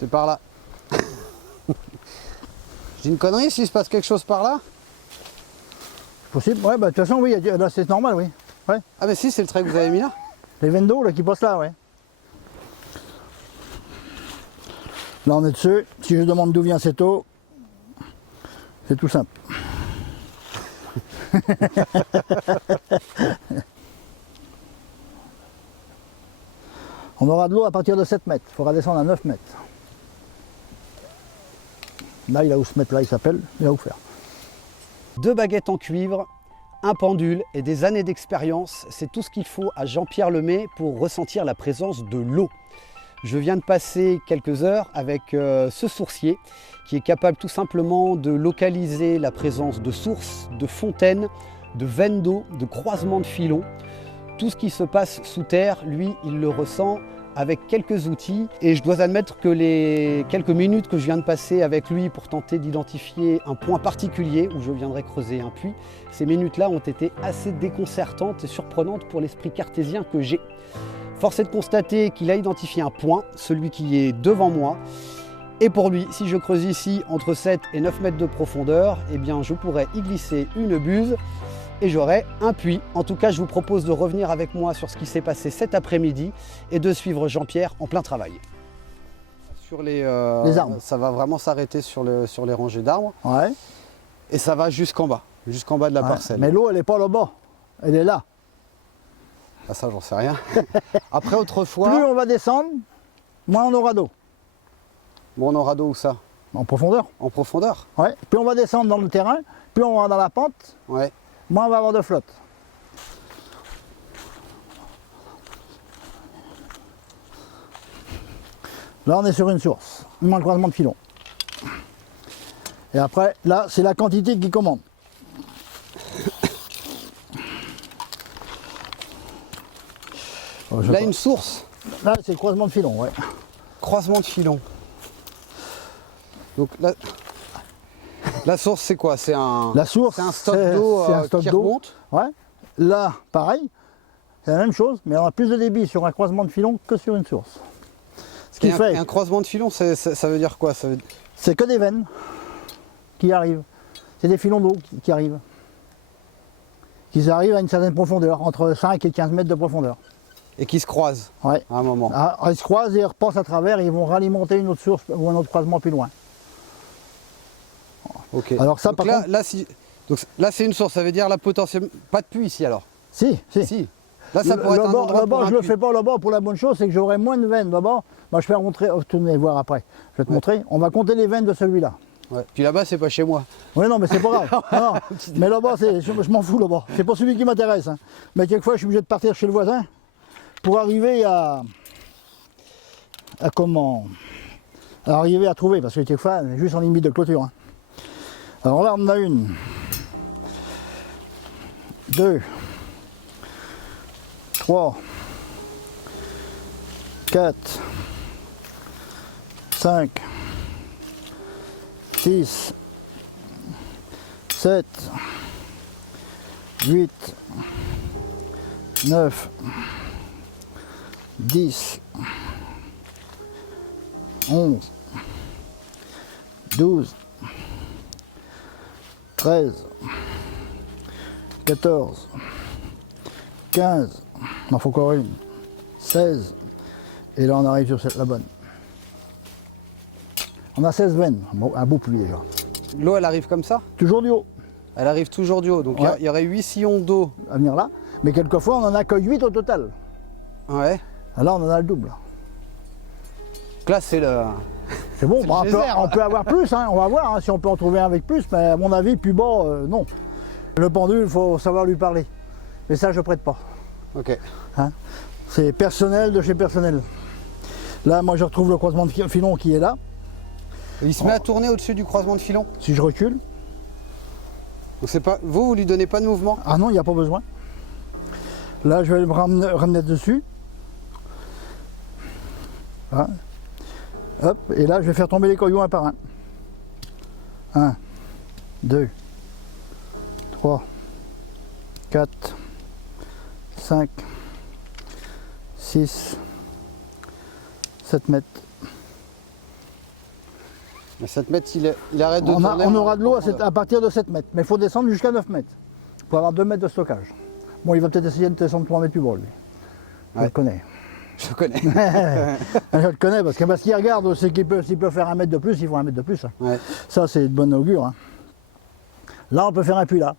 C'est par là. Je dis une connerie s'il se passe quelque chose par là? Possible, ouais, bah de toute façon, oui, là c'est normal, oui. Ouais. Ah mais si, c'est le trait que vous avez mis là. Les veines d'eau là qui passent là, ouais. Là on est dessus. Si je demande d'où vient cette eau, c'est tout simple. On aura de l'eau à partir de 7 mètres. Il faudra descendre à 9 mètres. Là, il a où se mettre, là, il s'appelle, il a où faire. 2 baguettes en cuivre, un pendule et des années d'expérience, c'est tout ce qu'il faut à Jean-Pierre Lemay pour ressentir la présence de l'eau. Je viens de passer quelques heures avec ce sourcier qui est capable tout simplement de localiser la présence de sources, de fontaines, de veines d'eau, de croisements de filons. Tout ce qui se passe sous terre, lui, il le ressent avec quelques outils. Et je dois admettre que les quelques minutes que je viens de passer avec lui pour tenter d'identifier un point particulier où je viendrai creuser un puits, ces minutes-là ont été assez déconcertantes et surprenantes pour l'esprit cartésien que j'ai. Force est de constater qu'il a identifié un point, celui qui est devant moi. Et pour lui, si je creuse ici entre 7 et 9 mètres de profondeur, eh bien je pourrais y glisser une buse et j'aurai un puits. En tout cas, je vous propose de revenir avec moi sur ce qui s'est passé cet après-midi et de suivre Jean-Pierre en plein travail. Sur les arbres. Ça va vraiment s'arrêter sur les rangées d'arbres. Ouais. Et ça va jusqu'en bas de la parcelle. Mais l'eau, elle n'est pas là-bas, elle est là. Ah, ça, j'en sais rien. Après, autrefois... Plus on va descendre, moins on aura d'eau. Bon, on aura d'eau où ça? En profondeur. En profondeur? Ouais. Plus on va descendre dans le terrain, plus on va dans la pente, Ouais. moins on va avoir de flotte. Là, on est sur une source, moins le croisement de filons. Et après, là, c'est la quantité qui commande. Là, une source. Là, c'est le croisement de filons, ouais. Croisement de filons. Donc là, la source, c'est quoi? C'est un, La source, c'est un stock d'eau qui remonte. Ouais. Là, pareil, c'est la même chose, mais on a plus de débit sur un croisement de filons que sur une source. Ce qui fait, un croisement de filons, ça veut dire quoi? c'est que des veines qui arrivent. C'est des filons d'eau qui arrivent. Qui arrivent à une certaine profondeur, entre 5 et 15 mètres de profondeur. Et qui se croisent Ouais. à un moment. Ah, ils se croisent et ils repassent à travers et ils vont ralimenter une autre source ou un autre croisement plus loin. Ok. Alors ça, donc par là, contre... là, c'est une source, ça veut dire là potentiellement pas de puits ici alors. Si. Si. Là, ça pourrait être un endroit là-bas, pour je un le puits. fais pas là-bas pour la bonne chose, c'est que j'aurai moins de veines là-bas. Moi, je vais montrer, tournez voir après. Je vais te montrer. On va compter les veines de celui-là. Ouais. Puis là-bas, c'est pas chez moi. Oui, non, mais c'est pas grave. Non, non. Mais là-bas, je m'en fous là-bas. C'est pas celui qui m'intéresse. Hein. Mais quelquefois, je suis obligé de partir chez le voisin pour arriver à arriver à trouver, parce que quelquefois, on est juste en limite de clôture. Hein. Alors là, on en a une, 2, 3, 4, 5, 6, 7, 8, 9, 10, 11, 12, 13, 14, 15, il en faut encore une, 16, et là on arrive sur la bonne. On a 16 veines, un beau puits déjà. L'eau, elle arrive comme ça? Toujours du haut. Elle arrive toujours du haut. Donc il y aurait 8 sillons d'eau. À venir là, mais quelquefois on en a que 8 au total. Ouais. Là on en a le double. Donc là, c'est le... C'est bon, C'est bah, le désert. on peut avoir plus, hein, on va voir hein, si on peut en trouver un avec plus, mais à mon avis, plus bas, non. Le pendule, il faut savoir lui parler. Mais ça, je prête pas. Ok. Hein. C'est personnel de chez personnel. Là, moi, je retrouve le croisement de filon qui est là. Il se met à tourner au-dessus du croisement de filon. Si je recule, Donc c'est pas... vous lui donnez pas de mouvement? ah non, il n'y a pas besoin. Là, je vais me ramener dessus. Voilà. Hop, et là, je vais faire tomber les cailloux un par un. 1, 2, 3, 4, 5, 6, 7 mètres, À 7 mètres, il arrête de On tourner. aura de l'eau à partir de 7 mètres, mais il faut descendre jusqu'à 9 mètres pour avoir 2 mètres de stockage. Bon, il va peut-être essayer de descendre 3 mètres plus bas, lui. Je le connais. Je connais. Je le connais parce que s'il regarde, c'est s'il peut faire 1 mètre de plus, il faut 1 mètre de plus. Hein. Ouais. Ça, c'est de bon augure. Hein. Là, on peut faire un puits là.